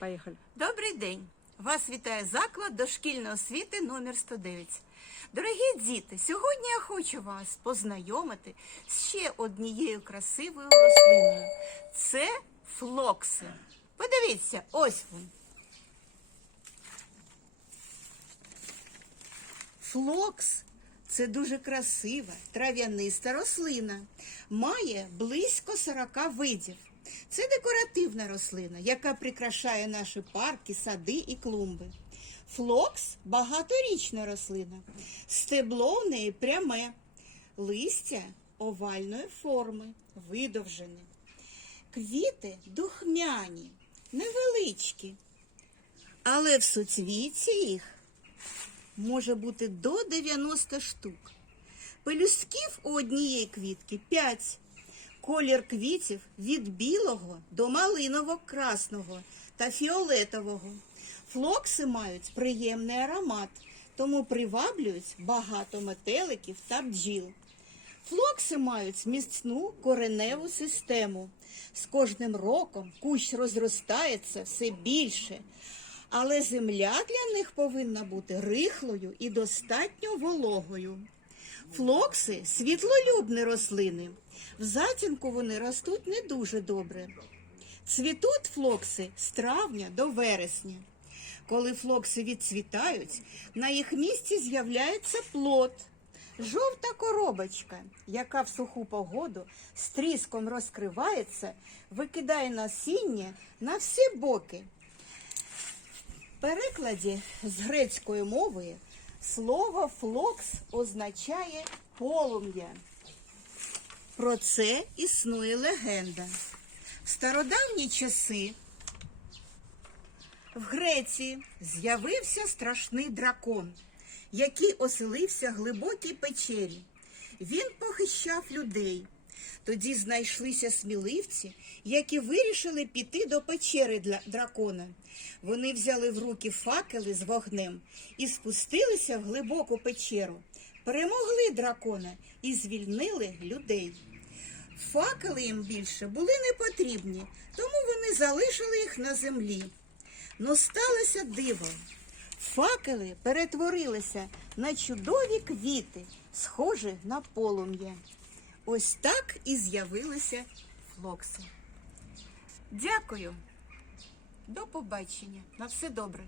Поїхали. Добрий день! Вас вітає заклад дошкільної освіти номер 109. Дорогі діти, сьогодні я хочу вас познайомити з ще однією красивою рослиною. Це флокси. Подивіться, ось він. Флокс це дуже красива трав'яниста рослина. Має близько 40 видів. Це декоративна рослина, яка прикрашає наші парки, сади і клумби. Флокс багаторічна рослина. Стебло в неї пряме, листя овальної форми, видовжене. Квіти духмяні, невеличкі, але в суцвіті їх може бути до 90 штук. Пелюстків у однієї квітки 5. Колір квітів від білого до малиново-красного та фіолетового. Флокси мають приємний аромат, тому приваблюють багато метеликів та бджіл. Флокси мають міцну кореневу систему. З кожним роком кущ розростається все більше, але земля для них повинна бути рихлою і достатньо вологою. Флокси світлолюбні рослини. В затінку вони ростуть не дуже добре. Цвітуть флокси з травня до вересня. Коли флокси відцвітають, на їх місці з'являється плод. Жовта коробочка, яка в суху погоду з тріском розкривається, викидає насіння на всі боки. В перекладі з грецької мови слово флокс означає полум'я. Про це існує легенда. В стародавні часи в Греції з'явився страшний дракон, який оселився в глибокій печері. Він похищав людей. Тоді знайшлися сміливці, які вирішили піти до печери для дракона. Вони взяли в руки факели з вогнем і спустилися в глибоку печеру, перемогли дракона і звільнили людей. Факели їм більше були не потрібні, тому вони залишили їх на землі. Но сталося диво. Факели перетворилися на чудові квіти, схожі на полум'я. Ось так і з'явилися флокси. Дякую. До побачення. На все добре.